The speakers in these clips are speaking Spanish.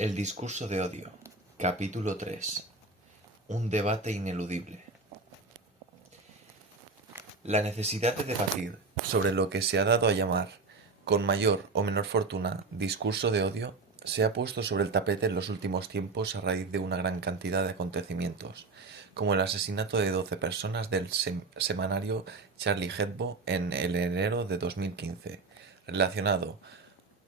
El discurso de odio. Capítulo 3. Un debate ineludible. La necesidad de debatir sobre lo que se ha dado a llamar, con mayor o menor fortuna, discurso de odio, se ha puesto sobre el tapete en los últimos tiempos a raíz de una gran cantidad de acontecimientos, como el asesinato de 12 personas del semanario Charlie Hebdo en el enero de 2015, relacionado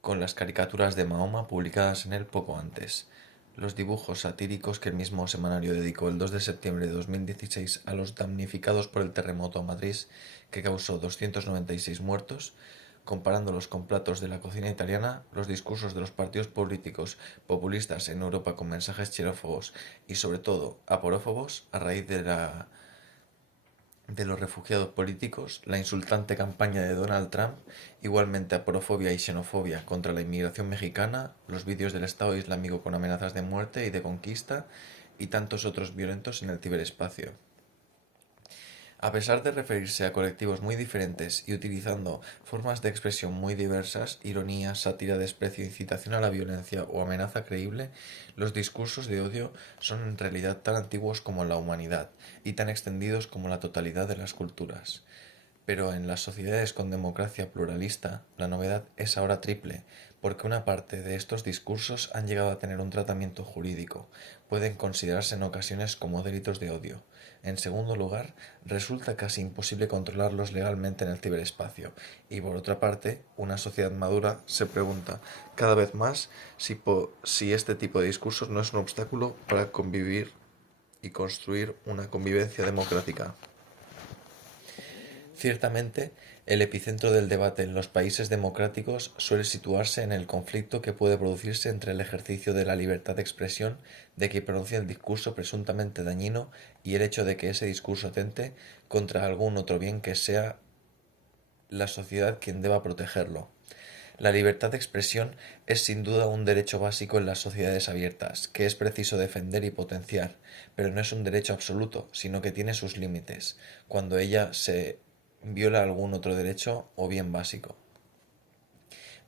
con las caricaturas de Mahoma publicadas en él poco antes, los dibujos satíricos que el mismo semanario dedicó el 2 de septiembre de 2016 a los damnificados por el terremoto a Madrid, que causó 296 muertos, comparándolos con platos de la cocina italiana, los discursos de los partidos políticos populistas en Europa con mensajes xenófobos y sobre todo aporófobos a raíz de los refugiados políticos, la insultante campaña de Donald Trump, igualmente aporofobia y xenofobia contra la inmigración mexicana, los vídeos del Estado Islámico con amenazas de muerte y de conquista, y tantos otros violentos en el ciberespacio. A pesar de referirse a colectivos muy diferentes y utilizando formas de expresión muy diversas, ironía, sátira, desprecio, incitación a la violencia o amenaza creíble, los discursos de odio son en realidad tan antiguos como la humanidad y tan extendidos como la totalidad de las culturas. Pero en las sociedades con democracia pluralista, la novedad es ahora triple, porque una parte de estos discursos han llegado a tener un tratamiento jurídico, pueden considerarse en ocasiones como delitos de odio. En segundo lugar, resulta casi imposible controlarlos legalmente en el ciberespacio, y por otra parte, una sociedad madura se pregunta cada vez más si este tipo de discursos no es un obstáculo para convivir y construir una convivencia democrática. Ciertamente, el epicentro del debate en los países democráticos suele situarse en el conflicto que puede producirse entre el ejercicio de la libertad de expresión de quien pronuncia el discurso presuntamente dañino y el hecho de que ese discurso atente contra algún otro bien que sea la sociedad quien deba protegerlo. La libertad de expresión es sin duda un derecho básico en las sociedades abiertas, que es preciso defender y potenciar, pero no es un derecho absoluto, sino que tiene sus límites, cuando ella se viola algún otro derecho o bien básico.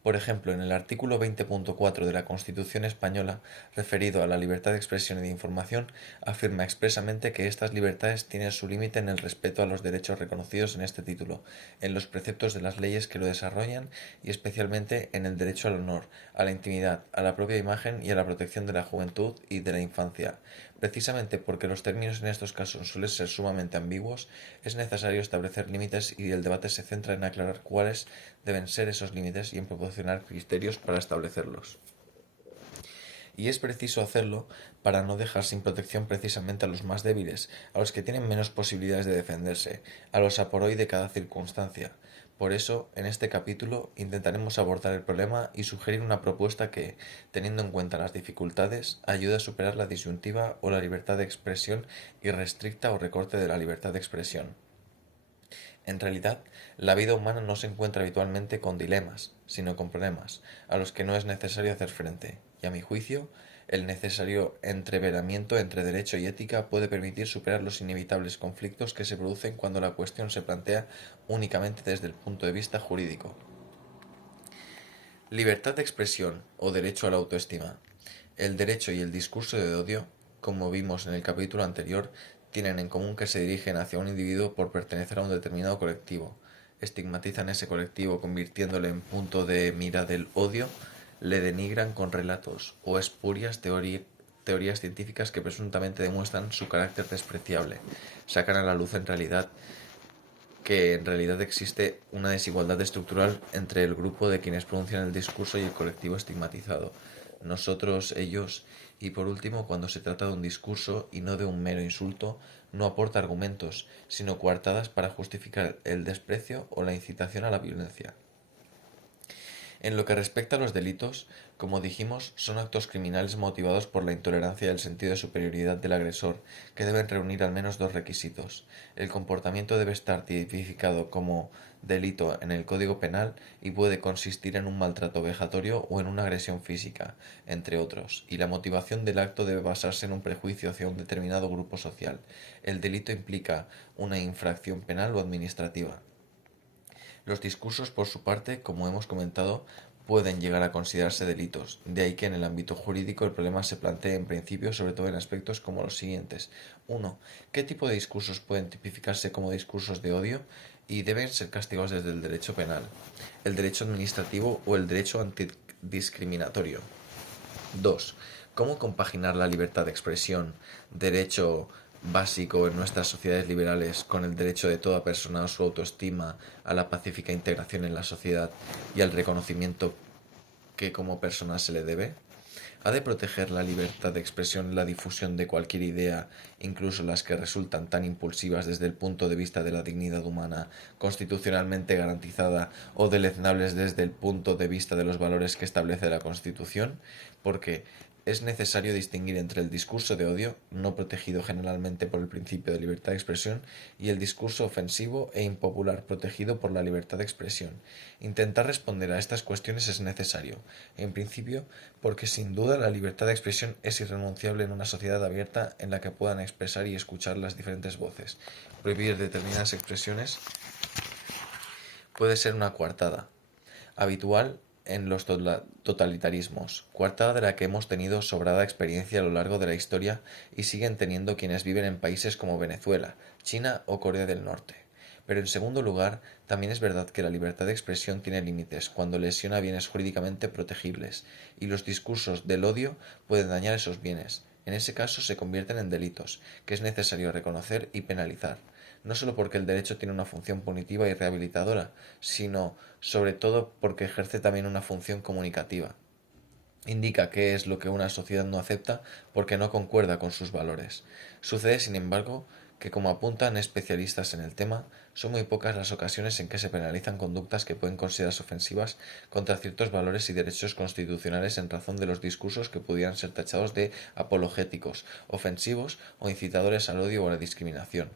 Por ejemplo, en el artículo 20.4 de la Constitución española, referido a la libertad de expresión y de información, afirma expresamente que estas libertades tienen su límite en el respeto a los derechos reconocidos en este título, en los preceptos de las leyes que lo desarrollan y especialmente en el derecho al honor, a la intimidad, a la propia imagen y a la protección de la juventud y de la infancia. Precisamente porque los términos en estos casos suelen ser sumamente ambiguos, es necesario establecer límites y el debate se centra en aclarar cuáles deben ser esos límites y en proporcionar criterios para establecerlos. Y es preciso hacerlo para no dejar sin protección precisamente a los más débiles, a los que tienen menos posibilidades de defenderse, a los a por hoy de cada circunstancia. Por eso, en este capítulo intentaremos abordar el problema y sugerir una propuesta que, teniendo en cuenta las dificultades, ayude a superar la disyuntiva o la libertad de expresión y restricta o recorte de la libertad de expresión. En realidad, la vida humana no se encuentra habitualmente con dilemas, sino con problemas, a los que no es necesario hacer frente, y a mi juicio, el necesario entreveramiento entre derecho y ética puede permitir superar los inevitables conflictos que se producen cuando la cuestión se plantea únicamente desde el punto de vista jurídico. Libertad de expresión o derecho a la autoestima. El derecho y el discurso de odio, como vimos en el capítulo anterior, tienen en común que se dirigen hacia un individuo por pertenecer a un determinado colectivo, estigmatizan ese colectivo convirtiéndole en punto de mira del odio, le denigran con relatos o espurias teorías científicas que presuntamente demuestran su carácter despreciable, sacan a la luz que en realidad existe una desigualdad estructural entre el grupo de quienes pronuncian el discurso y el colectivo estigmatizado, nosotros, ellos, y por último, cuando se trata de un discurso y no de un mero insulto, no aporta argumentos, sino coartadas para justificar el desprecio o la incitación a la violencia. En lo que respecta a los delitos, como dijimos, son actos criminales motivados por la intolerancia y el sentido de superioridad del agresor, que deben reunir al menos dos requisitos. El comportamiento debe estar tipificado como delito en el Código Penal y puede consistir en un maltrato vejatorio o en una agresión física, entre otros, y la motivación del acto debe basarse en un prejuicio hacia un determinado grupo social. El delito implica una infracción penal o administrativa. Los discursos, por su parte, como hemos comentado, pueden llegar a considerarse delitos. De ahí que en el ámbito jurídico el problema se plantee en principio sobre todo en aspectos como los siguientes. 1. ¿Qué tipo de discursos pueden tipificarse como discursos de odio y deben ser castigados desde el derecho penal, el derecho administrativo o el derecho antidiscriminatorio? 2. ¿Cómo compaginar la libertad de expresión, derecho básico en nuestras sociedades liberales, con el derecho de toda persona a su autoestima, a la pacífica integración en la sociedad y al reconocimiento que como persona se le debe? ¿Ha de proteger la libertad de expresión la difusión de cualquier idea, incluso las que resultan tan impulsivas desde el punto de vista de la dignidad humana, constitucionalmente garantizada, o deleznables desde el punto de vista de los valores que establece la Constitución? Porque es necesario distinguir entre el discurso de odio, no protegido generalmente por el principio de libertad de expresión, y el discurso ofensivo e impopular, protegido por la libertad de expresión. Intentar responder a estas cuestiones es necesario, en principio, porque sin duda la libertad de expresión es irrenunciable en una sociedad abierta en la que puedan expresar y escuchar las diferentes voces. Prohibir determinadas expresiones puede ser una coartada, habitual en los totalitarismos, coartada de la que hemos tenido sobrada experiencia a lo largo de la historia y siguen teniendo quienes viven en países como Venezuela, China o Corea del Norte. Pero en segundo lugar, también es verdad que la libertad de expresión tiene límites cuando lesiona bienes jurídicamente protegibles, y los discursos del odio pueden dañar esos bienes. En ese caso se convierten en delitos, que es necesario reconocer y penalizar, no solo porque el derecho tiene una función punitiva y rehabilitadora, sino sobre todo porque ejerce también una función comunicativa. Indica qué es lo que una sociedad no acepta porque no concuerda con sus valores. Sucede, sin embargo, que como apuntan especialistas en el tema, son muy pocas las ocasiones en que se penalizan conductas que pueden considerarse ofensivas contra ciertos valores y derechos constitucionales en razón de los discursos que pudieran ser tachados de apologéticos, ofensivos o incitadores al odio o a la discriminación.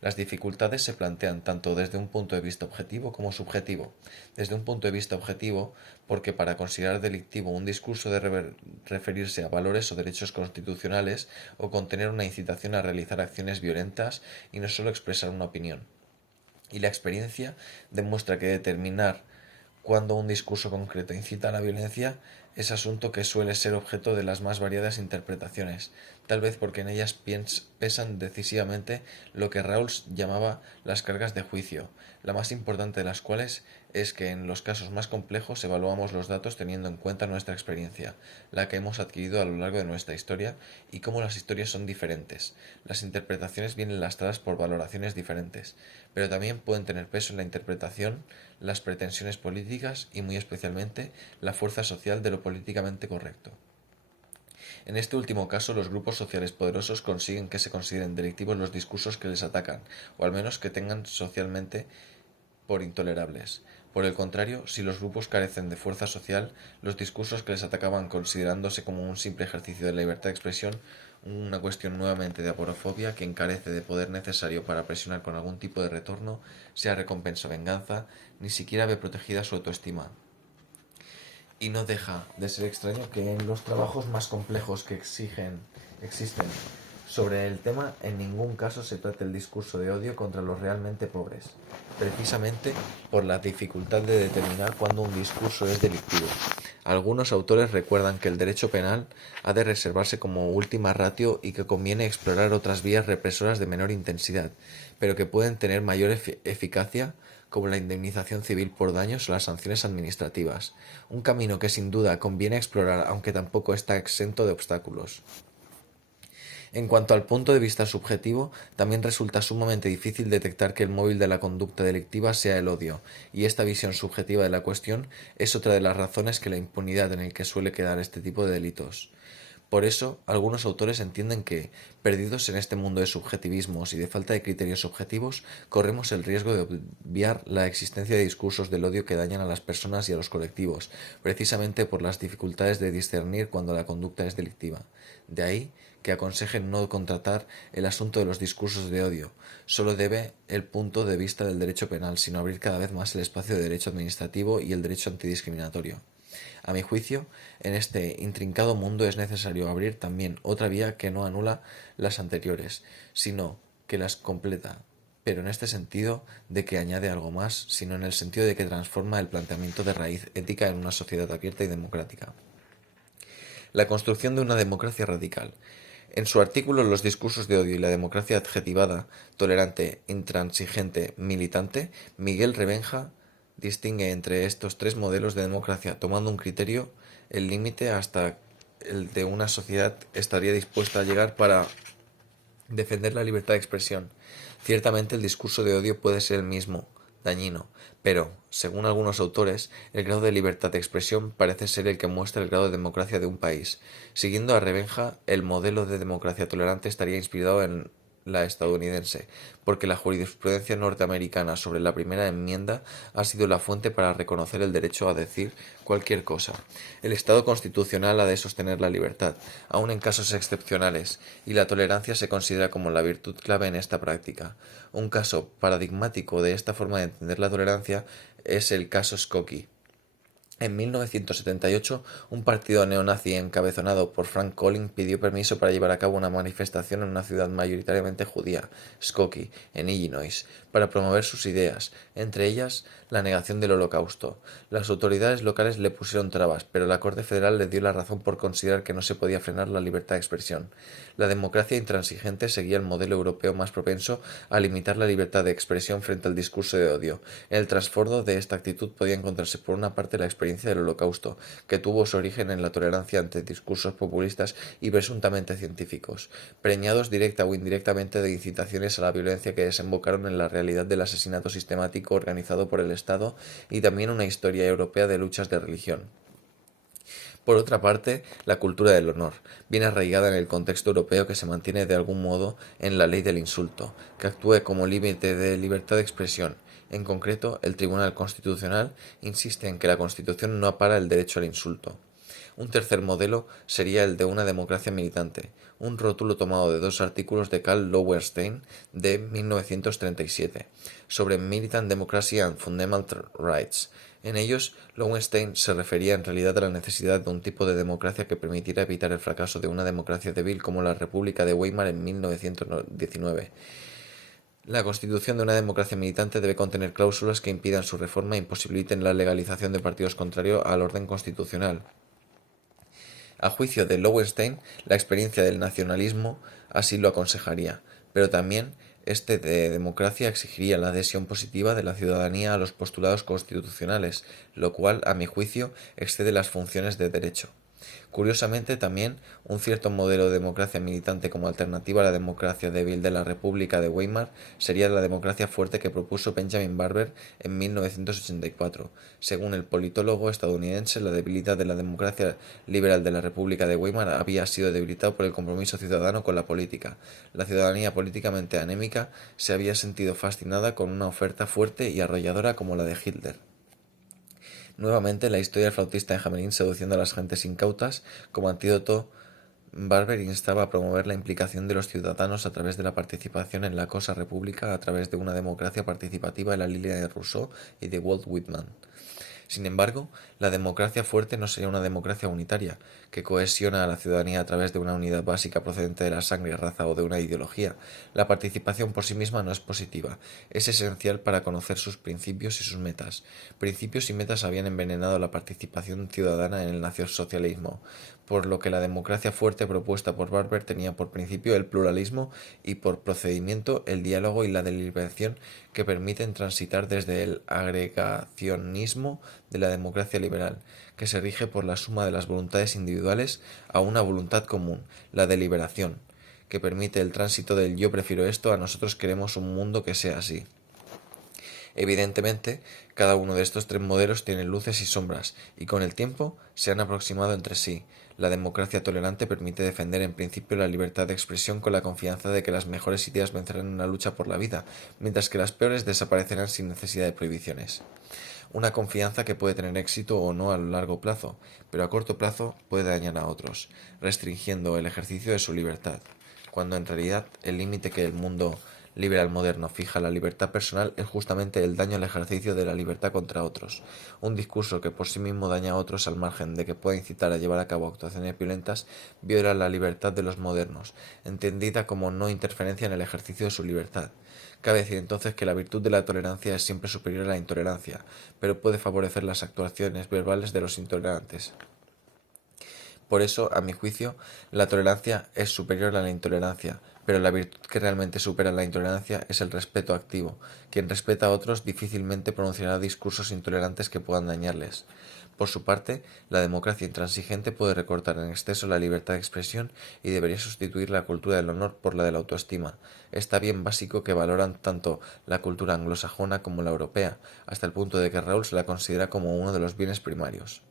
Las dificultades se plantean tanto desde un punto de vista objetivo como subjetivo. Desde un punto de vista objetivo, porque para considerar delictivo un discurso debe referirse a valores o derechos constitucionales o contener una incitación a realizar acciones violentas y no solo expresar una opinión. Y la experiencia demuestra que determinar cuando un discurso concreto incita a la violencia es asunto que suele ser objeto de las más variadas interpretaciones, tal vez porque en ellas pesan decisivamente lo que Rawls llamaba las cargas de juicio, la más importante de las cuales es que en los casos más complejos evaluamos los datos teniendo en cuenta nuestra experiencia, la que hemos adquirido a lo largo de nuestra historia y cómo las historias son diferentes. Las interpretaciones vienen lastradas por valoraciones diferentes, pero también pueden tener peso en la interpretación las pretensiones políticas y muy especialmente la fuerza social de lo políticamente correcto. En este último caso, los grupos sociales poderosos consiguen que se consideren delictivos los discursos que les atacan, o al menos que tengan socialmente por intolerables. Por el contrario, si los grupos carecen de fuerza social, los discursos que les atacaban considerándose como un simple ejercicio de la libertad de expresión, una cuestión nuevamente de aporofobia que encarece de poder necesario para presionar con algún tipo de retorno, sea recompensa o venganza, ni siquiera ve protegida su autoestima. Y no deja de ser extraño que en los trabajos más complejos que existen sobre el tema, en ningún caso se trate el discurso de odio contra los realmente pobres, precisamente por la dificultad de determinar cuándo un discurso es delictivo. Algunos autores recuerdan que el derecho penal ha de reservarse como última ratio y que conviene explorar otras vías represoras de menor intensidad, pero que pueden tener mayor eficacia, como la indemnización civil por daños o las sanciones administrativas, un camino que sin duda conviene explorar aunque tampoco está exento de obstáculos. En cuanto al punto de vista subjetivo, también resulta sumamente difícil detectar que el móvil de la conducta delictiva sea el odio, y esta visión subjetiva de la cuestión es otra de las razones que la impunidad en el que suele quedar este tipo de delitos. Por eso, algunos autores entienden que, perdidos en este mundo de subjetivismos y de falta de criterios objetivos, corremos el riesgo de obviar la existencia de discursos del odio que dañan a las personas y a los colectivos, precisamente por las dificultades de discernir cuando la conducta es delictiva. De ahí que aconsejen no contratar el asunto de los discursos de odio, solo debe el punto de vista del derecho penal, sino abrir cada vez más el espacio de derecho administrativo y el derecho antidiscriminatorio. A mi juicio, en este intrincado mundo es necesario abrir también otra vía que no anula las anteriores, sino que las completa, pero en este sentido de que añade algo más, sino en el sentido de que transforma el planteamiento de raíz ética en una sociedad abierta y democrática. La construcción de una democracia radical. En su artículo Los discursos de odio y la democracia adjetivada, tolerante, intransigente, militante, Miguel Revenja distingue entre estos tres modelos de democracia, tomando un criterio, el límite hasta el de una sociedad estaría dispuesta a llegar para defender la libertad de expresión. Ciertamente el discurso de odio puede ser el mismo, dañino, pero, según algunos autores, el grado de libertad de expresión parece ser el que muestra el grado de democracia de un país. Siguiendo a Revenja, el modelo de democracia tolerante estaría inspirado en la estadounidense, porque la jurisprudencia norteamericana sobre la primera enmienda ha sido la fuente para reconocer el derecho a decir cualquier cosa. El Estado constitucional ha de sostener la libertad, aun en casos excepcionales, y la tolerancia se considera como la virtud clave en esta práctica. Un caso paradigmático de esta forma de entender la tolerancia es el caso Skokie. En 1978, un partido neonazi encabezonado por Frank Collin pidió permiso para llevar a cabo una manifestación en una ciudad mayoritariamente judía, Skokie, en Illinois, para promover sus ideas, entre ellas la negación del Holocausto. Las autoridades locales le pusieron trabas, pero la Corte Federal le dio la razón por considerar que no se podía frenar la libertad de expresión. La democracia intransigente seguía el modelo europeo más propenso a limitar la libertad de expresión frente al discurso de odio. En el trasfondo de esta actitud podía encontrarse por una parte la experiencia del Holocausto, que tuvo su origen en la tolerancia ante discursos populistas y presuntamente científicos, preñados directa o indirectamente de incitaciones a la violencia que desembocaron en la realidad del asesinato sistemático organizado por el Estado, y también una historia europea de luchas de religión. Por otra parte, la cultura del honor, bien arraigada en el contexto europeo que se mantiene de algún modo en la ley del insulto, que actúe como límite de libertad de expresión. En concreto, el Tribunal Constitucional insiste en que la Constitución no ampara el derecho al insulto. Un tercer modelo sería el de una democracia militante, un rótulo tomado de dos artículos de Karl Lowenstein de 1937 sobre Militant Democracy and Fundamental Rights. En ellos, Lowenstein se refería en realidad a la necesidad de un tipo de democracia que permitiera evitar el fracaso de una democracia débil como la República de Weimar en 1919. La constitución de una democracia militante debe contener cláusulas que impidan su reforma e imposibiliten la legalización de partidos contrarios al orden constitucional. A juicio de Lowenstein, la experiencia del nacionalismo así lo aconsejaría, pero también este de democracia exigiría la adhesión positiva de la ciudadanía a los postulados constitucionales, lo cual, a mi juicio, excede las funciones de derecho. Curiosamente, también, un cierto modelo de democracia militante como alternativa a la democracia débil de la República de Weimar sería la democracia fuerte que propuso Benjamin Barber en 1984. Según el politólogo estadounidense, la debilidad de la democracia liberal de la República de Weimar había sido debilitada por el compromiso ciudadano con la política. La ciudadanía políticamente anémica se había sentido fascinada con una oferta fuerte y arrolladora como la de Hitler. Nuevamente, la historia del flautista de Hamelin seduciendo a las gentes incautas. Como antídoto, Barber instaba a promover la implicación de los ciudadanos a través de la participación en la cosa república a través de una democracia participativa en la línea de Rousseau y de Walt Whitman. Sin embargo, la democracia fuerte no sería una democracia unitaria, que cohesiona a la ciudadanía a través de una unidad básica procedente de la sangre, raza o de una ideología. La participación por sí misma no es positiva, es esencial para conocer sus principios y sus metas. Principios y metas habían envenenado la participación ciudadana en el nacionalsocialismo, por lo que la democracia fuerte propuesta por Barber tenía por principio el pluralismo y por procedimiento el diálogo y la deliberación que permiten transitar desde el agregacionismo de la democracia liberal, que se rige por la suma de las voluntades individuales, a una voluntad común, la deliberación, que permite el tránsito del yo prefiero esto a nosotros queremos un mundo que sea así. Evidentemente, cada uno de estos tres modelos tiene luces y sombras, y con el tiempo se han aproximado entre sí. La democracia tolerante permite defender en principio la libertad de expresión con la confianza de que las mejores ideas vencerán en una lucha por la vida, mientras que las peores desaparecerán sin necesidad de prohibiciones. Una confianza que puede tener éxito o no a largo plazo, pero a corto plazo puede dañar a otros, restringiendo el ejercicio de su libertad, cuando en realidad el límite que el mundo liberal moderno fija la libertad personal es justamente el daño al ejercicio de la libertad contra otros. Un discurso que por sí mismo daña a otros al margen de que pueda incitar a llevar a cabo actuaciones violentas viola la libertad de los modernos, entendida como no interferencia en el ejercicio de su libertad. Cabe decir entonces que la virtud de la tolerancia es siempre superior a la intolerancia, pero puede favorecer las actuaciones verbales de los intolerantes. Por eso, a mi juicio, la tolerancia es superior a la intolerancia, pero la virtud que realmente supera la intolerancia es el respeto activo. Quien respeta a otros difícilmente pronunciará discursos intolerantes que puedan dañarles. Por su parte, la democracia intransigente puede recortar en exceso la libertad de expresión y debería sustituir la cultura del honor por la de la autoestima. Está bien básico que valoran tanto la cultura anglosajona como la europea, hasta el punto de que Raúl se la considera como uno de los bienes primarios.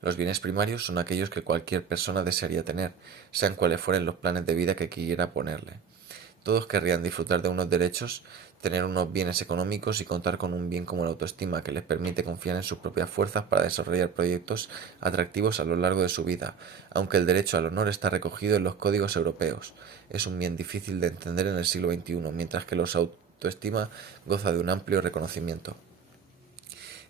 Los bienes primarios son aquellos que cualquier persona desearía tener, sean cuales fueren los planes de vida que quiera ponerle. Todos querrían disfrutar de unos derechos, tener unos bienes económicos y contar con un bien como la autoestima que les permite confiar en sus propias fuerzas para desarrollar proyectos atractivos a lo largo de su vida, aunque el derecho al honor está recogido en los códigos europeos. Es un bien difícil de entender en el siglo XXI, mientras que la autoestima goza de un amplio reconocimiento.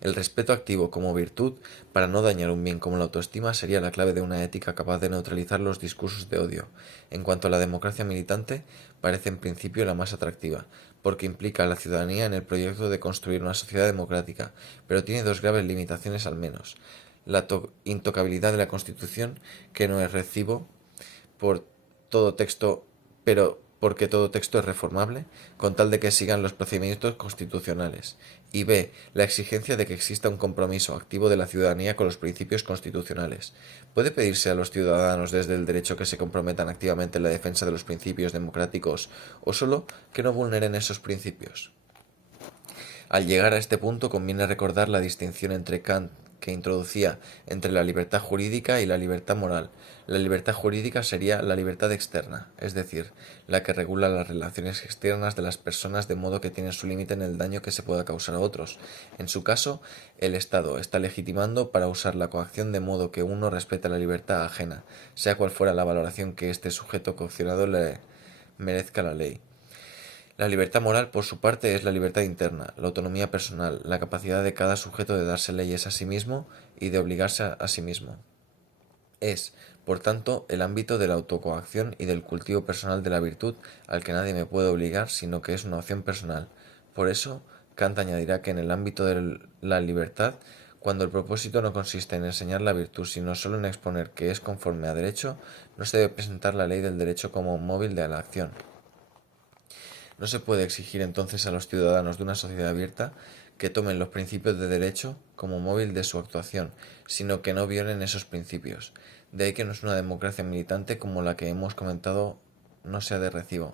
El respeto activo como virtud, para no dañar un bien como la autoestima, sería la clave de una ética capaz de neutralizar los discursos de odio. En cuanto a la democracia militante, parece en principio la más atractiva, porque implica a la ciudadanía en el proyecto de construir una sociedad democrática, pero tiene dos graves limitaciones al menos. La intocabilidad de la Constitución, que no es recibo por todo texto, pero porque todo texto es reformable, con tal de que sigan los procedimientos constitucionales, y b. La exigencia de que exista un compromiso activo de la ciudadanía con los principios constitucionales. ¿Puede pedirse a los ciudadanos desde el derecho que se comprometan activamente en la defensa de los principios democráticos o solo que no vulneren esos principios? Al llegar a este punto conviene recordar la distinción entre Kant que introducía entre la libertad jurídica y la libertad moral. La libertad jurídica sería la libertad externa, es decir, la que regula las relaciones externas de las personas de modo que tiene su límite en el daño que se pueda causar a otros. En su caso, el Estado está legitimando para usar la coacción de modo que uno respeta la libertad ajena, sea cual fuera la valoración que este sujeto coaccionado le merezca la ley. La libertad moral, por su parte, es la libertad interna, la autonomía personal, la capacidad de cada sujeto de darse leyes a sí mismo y de obligarse a sí mismo. Es, por tanto, el ámbito de la autocoacción y del cultivo personal de la virtud al que nadie me puede obligar, sino que es una opción personal. Por eso, Kant añadirá que en el ámbito de la libertad, cuando el propósito no consiste en enseñar la virtud, sino solo en exponer que es conforme a derecho, no se debe presentar la ley del derecho como móvil de la acción. No se puede exigir entonces a los ciudadanos de una sociedad abierta que tomen los principios de derecho como móvil de su actuación, sino que no violen esos principios. De ahí que no es una democracia militante como la que hemos comentado no sea de recibo.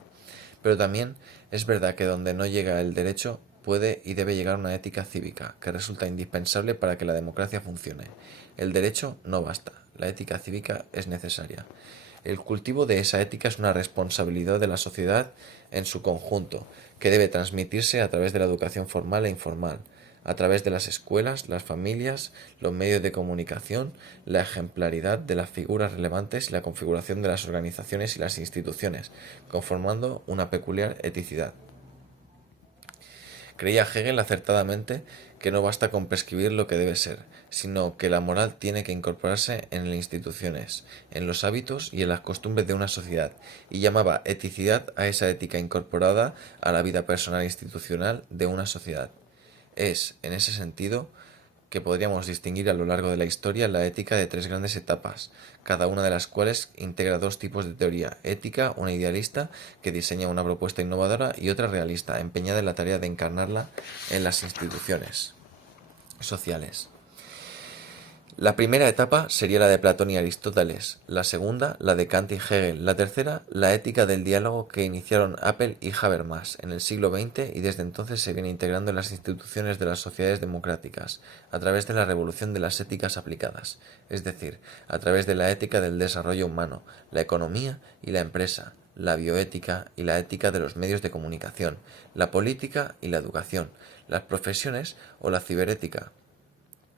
Pero también es verdad que donde no llega el derecho puede y debe llegar una ética cívica, que resulta indispensable para que la democracia funcione. El derecho no basta, la ética cívica es necesaria. El cultivo de esa ética es una responsabilidad de la sociedad en su conjunto, que debe transmitirse a través de la educación formal e informal, a través de las escuelas, las familias, los medios de comunicación, la ejemplaridad de las figuras relevantes y la configuración de las organizaciones y las instituciones, conformando una peculiar eticidad. Creía Hegel acertadamente que no basta con prescribir lo que debe ser, sino que la moral tiene que incorporarse en las instituciones, en los hábitos y en las costumbres de una sociedad, y llamaba eticidad a esa ética incorporada a la vida personal e institucional de una sociedad. Es, en ese sentido, que podríamos distinguir a lo largo de la historia la ética de tres grandes etapas, cada una de las cuales integra dos tipos de teoría: ética, una idealista, que diseña una propuesta innovadora, y otra realista, empeñada en la tarea de encarnarla en las instituciones sociales. La primera etapa sería la de Platón y Aristóteles, la segunda la de Kant y Hegel, la tercera la ética del diálogo que iniciaron Apel y Habermas en el siglo XX y desde entonces se viene integrando en las instituciones de las sociedades democráticas, a través de la revolución de las éticas aplicadas, es decir, a través de la ética del desarrollo humano, la economía y la empresa, la bioética y la ética de los medios de comunicación, la política y la educación, las profesiones o la ciberética,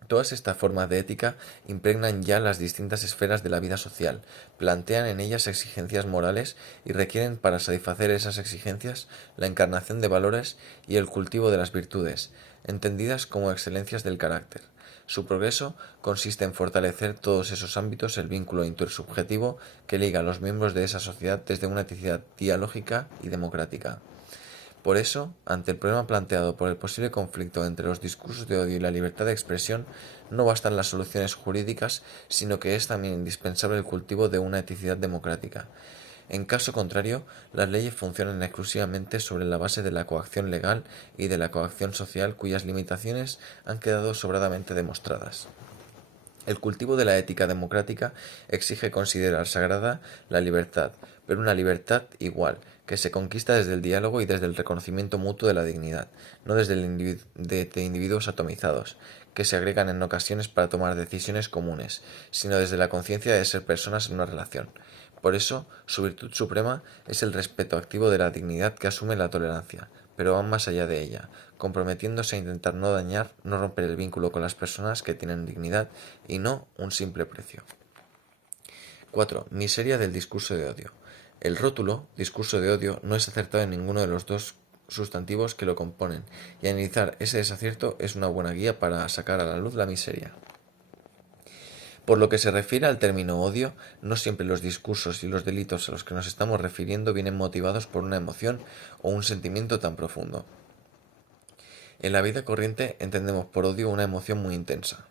Todas estas formas de ética impregnan ya las distintas esferas de la vida social, plantean en ellas exigencias morales y requieren para satisfacer esas exigencias la encarnación de valores y el cultivo de las virtudes, entendidas como excelencias del carácter. Su progreso consiste en fortalecer todos esos ámbitos el vínculo intersubjetivo que liga a los miembros de esa sociedad desde una eticidad dialógica y democrática. Por eso, ante el problema planteado por el posible conflicto entre los discursos de odio y la libertad de expresión, no bastan las soluciones jurídicas, sino que es también indispensable el cultivo de una eticidad democrática. En caso contrario, las leyes funcionan exclusivamente sobre la base de la coacción legal y de la coacción social cuyas limitaciones han quedado sobradamente demostradas. El cultivo de la ética democrática exige considerar sagrada la libertad, pero una libertad igual, que se conquista desde el diálogo y desde el reconocimiento mutuo de la dignidad, no desde de individuos atomizados, que se agregan en ocasiones para tomar decisiones comunes, sino desde la conciencia de ser personas en una relación. Por eso, su virtud suprema es el respeto activo de la dignidad que asume la tolerancia, pero van más allá de ella, comprometiéndose a intentar no dañar, no romper el vínculo con las personas que tienen dignidad y no un simple precio. 4. Miseria del discurso de odio. El rótulo, discurso de odio, no es acertado en ninguno de los dos sustantivos que lo componen, y analizar ese desacierto es una buena guía para sacar a la luz la miseria. Por lo que se refiere al término odio, no siempre los discursos y los delitos a los que nos estamos refiriendo vienen motivados por una emoción o un sentimiento tan profundo. En la vida corriente entendemos por odio una emoción muy intensa,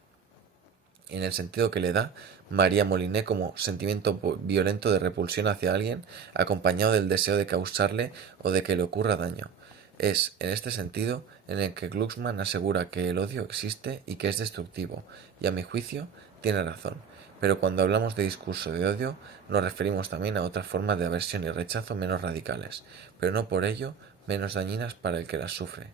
en el sentido que le da María Moliné como sentimiento violento de repulsión hacia alguien, acompañado del deseo de causarle o de que le ocurra daño. Es, en este sentido, en el que Glucksmann asegura que el odio existe y que es destructivo, y a mi juicio tiene razón. Pero cuando hablamos de discurso de odio, nos referimos también a otras formas de aversión y rechazo menos radicales, pero no por ello menos dañinas para el que las sufre.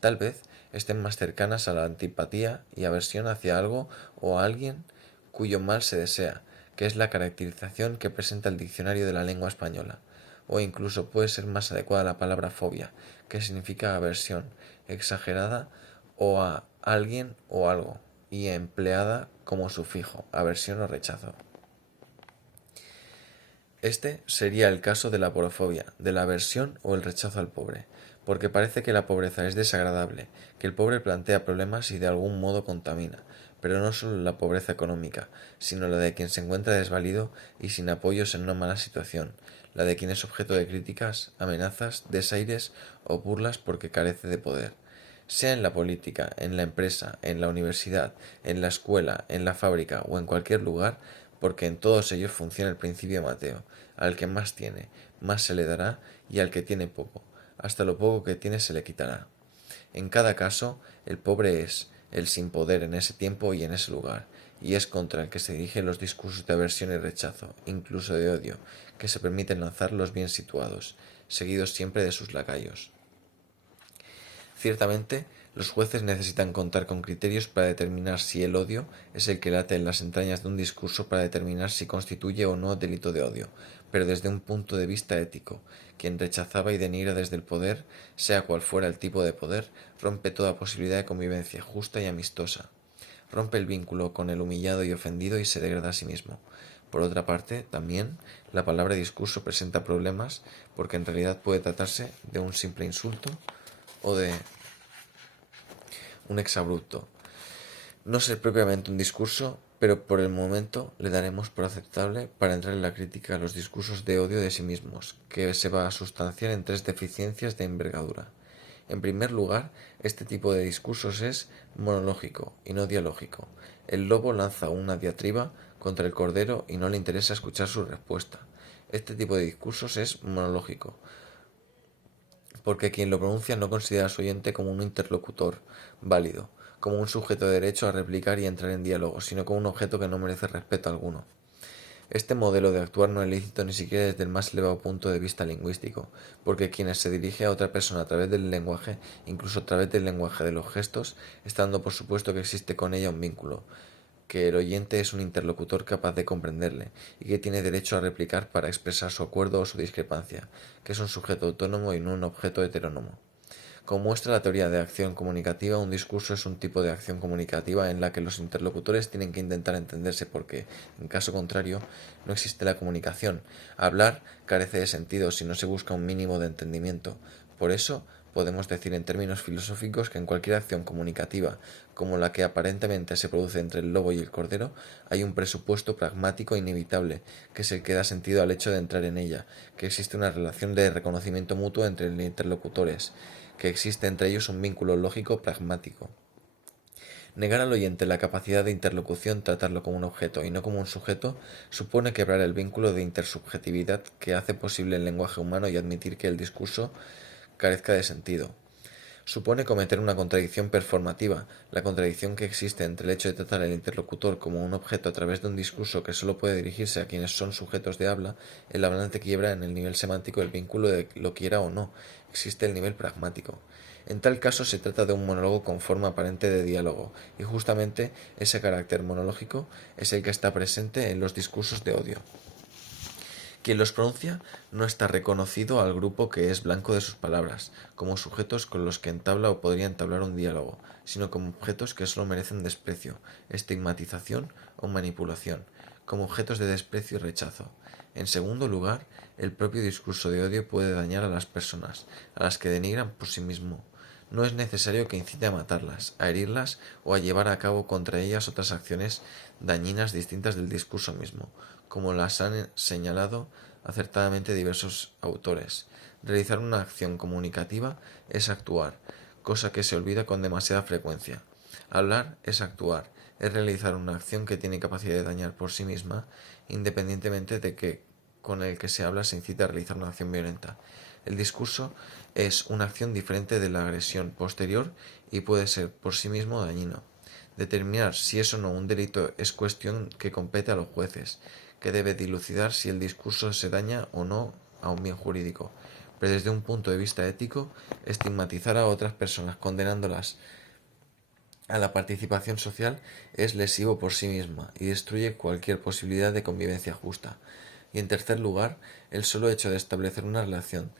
Tal vez estén más cercanas a la antipatía y aversión hacia algo o a alguien cuyo mal se desea, que es la caracterización que presenta el diccionario de la lengua española. O incluso puede ser más adecuada la palabra fobia, que significa aversión exagerada o a alguien o algo, y empleada como sufijo, aversión o rechazo. Este sería el caso de la porofobia, de la aversión o el rechazo al pobre, porque parece que la pobreza es desagradable, que el pobre plantea problemas y de algún modo contamina, pero no solo la pobreza económica, sino la de quien se encuentra desvalido y sin apoyos en una mala situación, la de quien es objeto de críticas, amenazas, desaires o burlas porque carece de poder. Sea en la política, en la empresa, en la universidad, en la escuela, en la fábrica o en cualquier lugar, porque en todos ellos funciona el principio Mateo: al que más tiene, más se le dará, y al que tiene poco, hasta lo poco que tiene se le quitará. En cada caso, el pobre es el sin poder en ese tiempo y en ese lugar, y es contra el que se dirigen los discursos de aversión y rechazo, incluso de odio, que se permiten lanzar los bien situados, seguidos siempre de sus lacayos. Ciertamente, los jueces necesitan contar con criterios para determinar si el odio es el que late en las entrañas de un discurso, para determinar si constituye o no delito de odio, pero desde un punto de vista ético. Quien rechazaba y denigra desde el poder, sea cual fuera el tipo de poder, rompe toda posibilidad de convivencia justa y amistosa. Rompe el vínculo con el humillado y ofendido y se degrada a sí mismo. Por otra parte, también, la palabra discurso presenta problemas, porque en realidad puede tratarse de un simple insulto o de un exabrupto. No ser propiamente un discurso, pero por el momento le daremos por aceptable para entrar en la crítica a los discursos de odio de sí mismos, que se va a sustanciar en tres deficiencias de envergadura. En primer lugar, este tipo de discursos es monológico y no dialógico. El lobo lanza una diatriba contra el cordero y no le interesa escuchar su respuesta. Este tipo de discursos es monológico, porque quien lo pronuncia no considera a su oyente como un interlocutor válido, como un sujeto de derecho a replicar y entrar en diálogo, sino como un objeto que no merece respeto alguno. Este modelo de actuar no es lícito ni siquiera desde el más elevado punto de vista lingüístico, porque quien se dirige a otra persona a través del lenguaje, incluso a través del lenguaje de los gestos, está dando por supuesto que existe con ella un vínculo, que el oyente es un interlocutor capaz de comprenderle y que tiene derecho a replicar para expresar su acuerdo o su discrepancia, que es un sujeto autónomo y no un objeto heterónomo. Como muestra la teoría de acción comunicativa, un discurso es un tipo de acción comunicativa en la que los interlocutores tienen que intentar entenderse porque, en caso contrario, no existe la comunicación. Hablar carece de sentido si no se busca un mínimo de entendimiento. Por eso, podemos decir en términos filosóficos que en cualquier acción comunicativa, como la que aparentemente se produce entre el lobo y el cordero, hay un presupuesto pragmático inevitable, que es el que da sentido al hecho de entrar en ella, que existe una relación de reconocimiento mutuo entre los interlocutores, que existe entre ellos un vínculo lógico pragmático. Negar al oyente la capacidad de interlocución, tratarlo como un objeto y no como un sujeto, supone quebrar el vínculo de intersubjetividad que hace posible el lenguaje humano y admitir que el discurso carezca de sentido. Supone cometer una contradicción performativa, la contradicción que existe entre el hecho de tratar al interlocutor como un objeto a través de un discurso que solo puede dirigirse a quienes son sujetos de habla. El hablante quiebra en el nivel semántico el vínculo de lo quiera o no, existe el nivel pragmático. En tal caso se trata de un monólogo con forma aparente de diálogo, y justamente ese carácter monológico es el que está presente en los discursos de odio. Quien los pronuncia no está reconocido al grupo que es blanco de sus palabras, como sujetos con los que entabla o podría entablar un diálogo, sino como objetos que solo merecen desprecio, estigmatización o manipulación, como objetos de desprecio y rechazo. En segundo lugar, el propio discurso de odio puede dañar a las personas, a las que denigran por sí mismo. No es necesario que incite a matarlas, a herirlas o a llevar a cabo contra ellas otras acciones dañinas distintas del discurso mismo, como las han señalado acertadamente diversos autores. Realizar una acción comunicativa es actuar, cosa que se olvida con demasiada frecuencia. Hablar es actuar, es realizar una acción que tiene capacidad de dañar por sí misma, independientemente de que con el que se habla se incita a realizar una acción violenta. El discurso es una acción diferente de la agresión posterior y puede ser por sí mismo dañino. Determinar si es o no un delito es cuestión que compete a los jueces, que debe dilucidar si el discurso se daña o no a un bien jurídico. Pero desde un punto de vista ético, estigmatizar a otras personas condenándolas a la participación social es lesivo por sí misma y destruye cualquier posibilidad de convivencia justa. Y en tercer lugar, el solo hecho de establecer una relación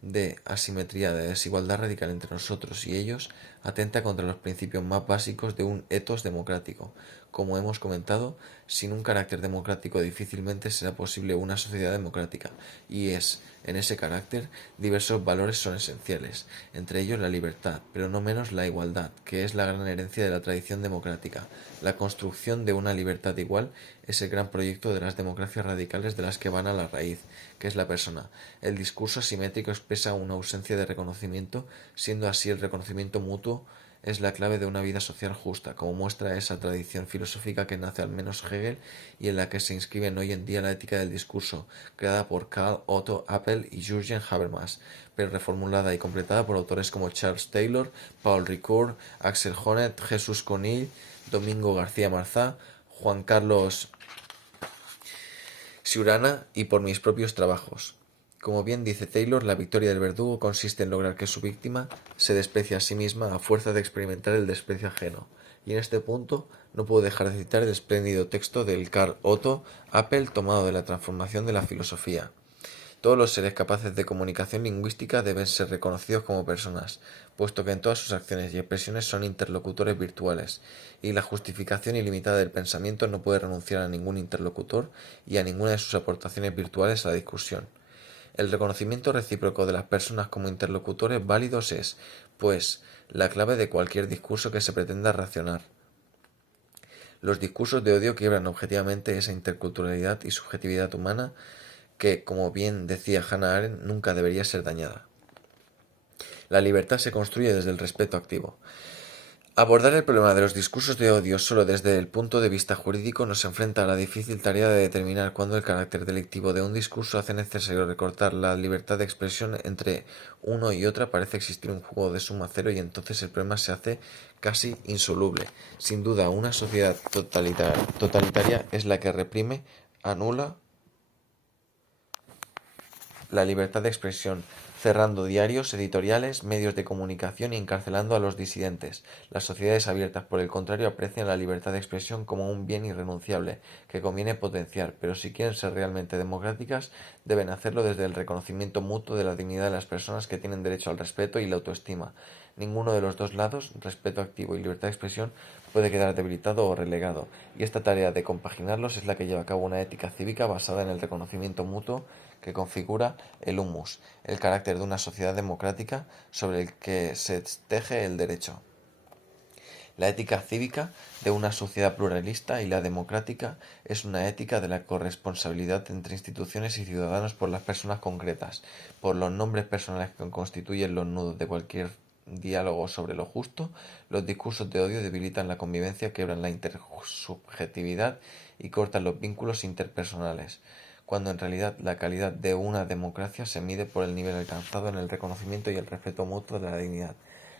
de asimetría, de desigualdad radical entre nosotros y ellos, atenta contra los principios más básicos de un etos democrático. Como hemos comentado, sin un carácter democrático difícilmente será posible una sociedad democrática, y en ese carácter, diversos valores son esenciales, entre ellos la libertad, pero no menos la igualdad, que es la gran herencia de la tradición democrática. La construcción de una libertad igual es el gran proyecto de las democracias radicales de las que van a la raíz, que es la persona. El discurso asimétrico expresa una ausencia de reconocimiento, siendo así el reconocimiento mutuo es la clave de una vida social justa, como muestra esa tradición filosófica que nace al menos Hegel y en la que se inscribe hoy en día la ética del discurso, creada por Karl Otto Appel y Jürgen Habermas, pero reformulada y completada por autores como Charles Taylor, Paul Ricoeur, Axel Honneth, Jesús Conill, Domingo García Marzá, Juan Carlos Siurana y por mis propios trabajos. Como bien dice Taylor, la victoria del verdugo consiste en lograr que su víctima se desprecie a sí misma a fuerza de experimentar el desprecio ajeno. Y en este punto no puedo dejar de citar el espléndido texto del Karl Otto Appel tomado de la transformación de la filosofía. Todos los seres capaces de comunicación lingüística deben ser reconocidos como personas, puesto que en todas sus acciones y expresiones son interlocutores virtuales, y la justificación ilimitada del pensamiento no puede renunciar a ningún interlocutor y a ninguna de sus aportaciones virtuales a la discusión. El reconocimiento recíproco de las personas como interlocutores válidos es, pues, la clave de cualquier discurso que se pretenda racionar. Los discursos de odio quiebran objetivamente esa interculturalidad y subjetividad humana que, como bien decía Hannah Arendt, nunca debería ser dañada. La libertad se construye desde el respeto activo. Abordar el problema de los discursos de odio solo desde el punto de vista jurídico nos enfrenta a la difícil tarea de determinar cuándo el carácter delictivo de un discurso hace necesario recortar la libertad de expresión entre uno y otra. Parece existir un juego de suma cero y entonces el problema se hace casi insoluble. Sin duda, una sociedad totalitaria es la que reprime, anula la libertad de expresión, cerrando diarios, editoriales, medios de comunicación y encarcelando a los disidentes. Las sociedades abiertas, por el contrario, aprecian la libertad de expresión como un bien irrenunciable que conviene potenciar, pero si quieren ser realmente democráticas, deben hacerlo desde el reconocimiento mutuo de la dignidad de las personas que tienen derecho al respeto y la autoestima. Ninguno de los dos lados, respeto activo y libertad de expresión, puede quedar debilitado o relegado, y esta tarea de compaginarlos es la que lleva a cabo una ética cívica basada en el reconocimiento mutuo que configura el humus, el carácter de una sociedad democrática sobre el que se teje el derecho. La ética cívica de una sociedad pluralista y la democrática es una ética de la corresponsabilidad entre instituciones y ciudadanos por las personas concretas, por los nombres personales que constituyen los nudos de cualquier diálogo sobre lo justo. Los discursos de odio debilitan la convivencia, quebran la intersubjetividad y cortan los vínculos interpersonales, cuando en realidad la calidad de una democracia se mide por el nivel alcanzado en el reconocimiento y el respeto mutuo de la dignidad,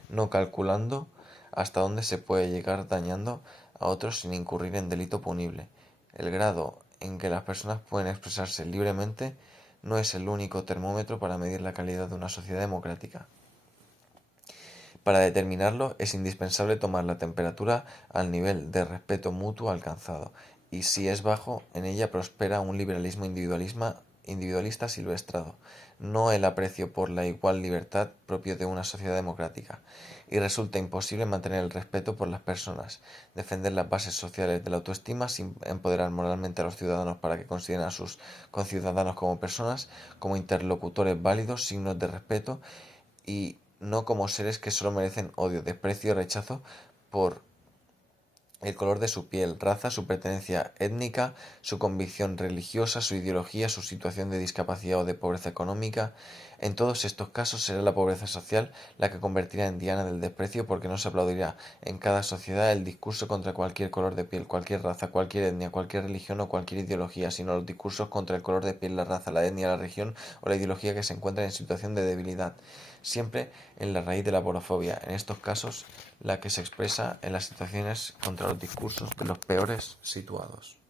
no calculando hasta dónde se puede llegar dañando a otros sin incurrir en delito punible. El grado en que las personas pueden expresarse libremente no es el único termómetro para medir la calidad de una sociedad democrática. Para determinarlo es indispensable tomar la temperatura al nivel de respeto mutuo alcanzado, y si es bajo, en ella prospera un liberalismo individualista silvestrado, no el aprecio por la igual libertad propio de una sociedad democrática, y resulta imposible mantener el respeto por las personas, defender las bases sociales de la autoestima sin empoderar moralmente a los ciudadanos para que consideren a sus conciudadanos como personas, como interlocutores válidos, signos de respeto, y no como seres que solo merecen odio, desprecio y rechazo por el color de su piel, raza, su pertenencia étnica, su convicción religiosa, su ideología, su situación de discapacidad o de pobreza económica. En todos estos casos será la pobreza social la que convertirá en diana del desprecio, porque no se aplaudirá en cada sociedad el discurso contra cualquier color de piel, cualquier raza, cualquier etnia, cualquier religión o cualquier ideología, sino los discursos contra el color de piel, la raza, la etnia, la religión o la ideología que se encuentran en situación de debilidad, siempre en la raíz de la aporofobia, en estos casos la que se expresa en las situaciones contra los discursos de los peores situados.